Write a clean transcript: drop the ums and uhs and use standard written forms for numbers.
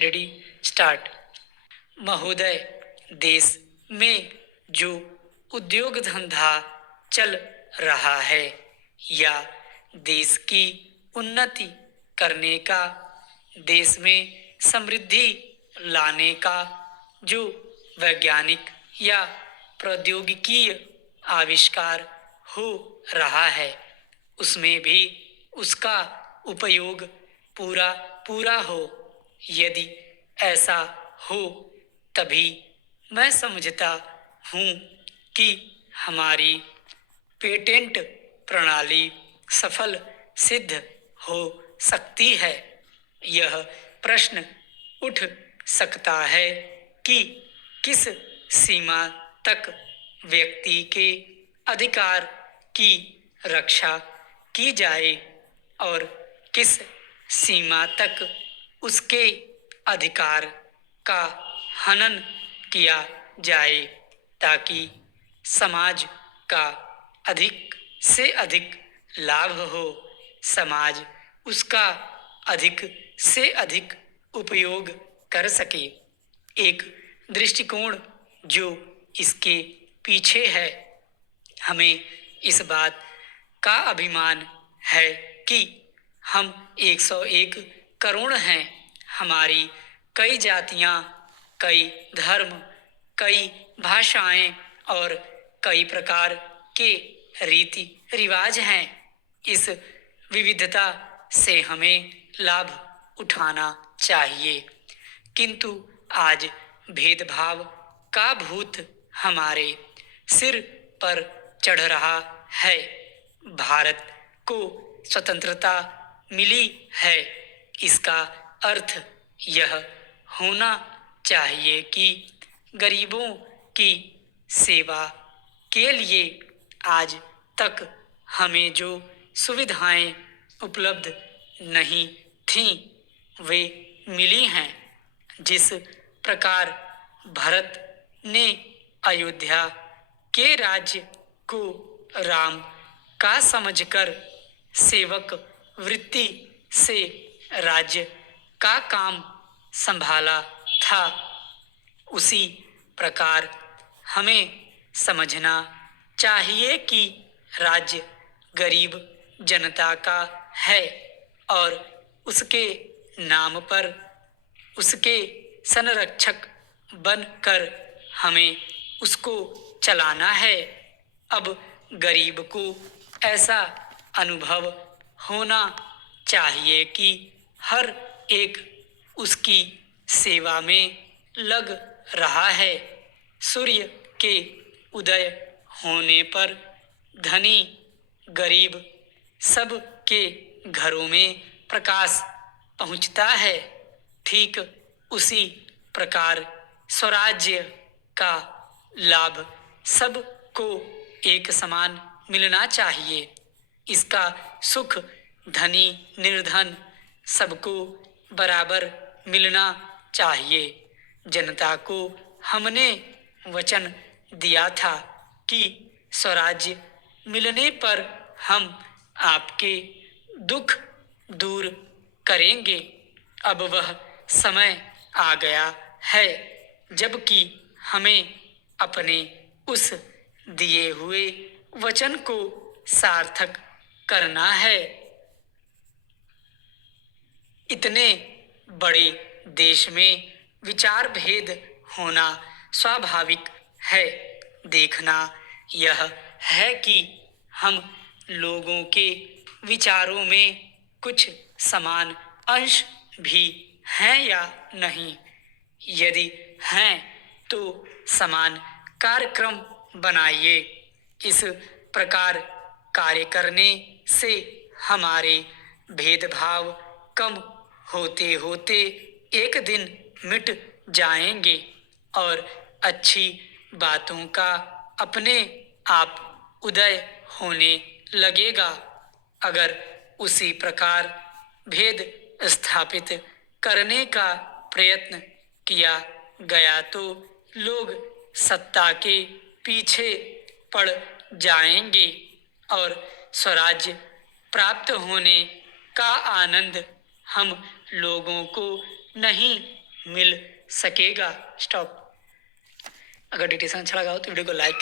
Ready start. महोदय, देश में जो उद्योग धंधा चल रहा है या देश की उन्नति करने का, देश में समृद्धि लाने का जो वैज्ञानिक या प्रौद्योगिकीय आविष्कार हो रहा है, उसमें भी उसका उपयोग पूरा पूरा हो। यदि ऐसा हो तभी मैं समझता हूँ कि हमारी पेटेंट प्रणाली सफल सिद्ध हो सकती है। यह प्रश्न उठ सकता है कि किस सीमा तक व्यक्ति के अधिकार की रक्षा की जाए और किस सीमा तक उसके अधिकार का हनन किया जाए, ताकि समाज का अधिक से अधिक लाभ हो, समाज उसका अधिक से अधिक उपयोग कर सके। एक दृष्टिकोण जो इसके पीछे है, हमें इस बात का अभिमान है कि हम 101 करोड़ हैं। हमारी कई जातियां, कई धर्म, कई भाषाएं और कई प्रकार के रीति रिवाज हैं। इस विविधता से हमें लाभ उठाना चाहिए, किंतु आज भेदभाव का भूत हमारे सिर पर चढ़ रहा है। भारत को स्वतंत्रता मिली है, इसका अर्थ यह होना चाहिए कि गरीबों की सेवा के लिए आज तक हमें जो सुविधाएं उपलब्ध नहीं थीं, वे मिली हैं। जिस प्रकार भरत ने अयोध्या के राज्य को राम का समझकर सेवक वृत्ति से राज्य का काम संभाला था, उसी प्रकार हमें समझना चाहिए कि राज्य गरीब जनता का है और उसके नाम पर उसके संरक्षक बनकर हमें उसको चलाना है। अब गरीब को ऐसा अनुभव होना चाहिए कि हर एक उसकी सेवा में लग रहा है। सूर्य के उदय होने पर धनी गरीब सब के घरों में प्रकाश पहुंचता है। ठीक उसी प्रकार स्वराज्य का लाभ सबको एक समान मिलना चाहिए। इसका सुख धनी निर्धन सबको बराबर मिलना चाहिए। जनता को हमने वचन दिया था कि स्वराज्य मिलने पर हम आपके दुख दूर करेंगे। अब वह समय आ गया है जबकि हमें अपने उस दिए हुए वचन को सार्थक करना है। इतने बड़े देश में विचार भेद होना स्वाभाविक है। देखना यह है कि हम लोगों के विचारों में कुछ समान अंश भी हैं या नहीं। यदि हैं तो समान कार्यक्रम बनाइए। इस प्रकार कार्य करने से हमारे भेदभाव कम होते होते एक दिन मिट जाएंगे और अच्छी बातों का अपने आप उदय होने लगेगा। अगर उसी प्रकार भेद स्थापित करने का प्रयत्न किया गया तो लोग सत्ता के पीछे पड़ जाएंगे और स्वराज्य प्राप्त होने का आनंद हम लोगों को नहीं मिल सकेगा। स्टॉप। अगर डिटेशन अच्छा लगा हो तो वीडियो को लाइक करें।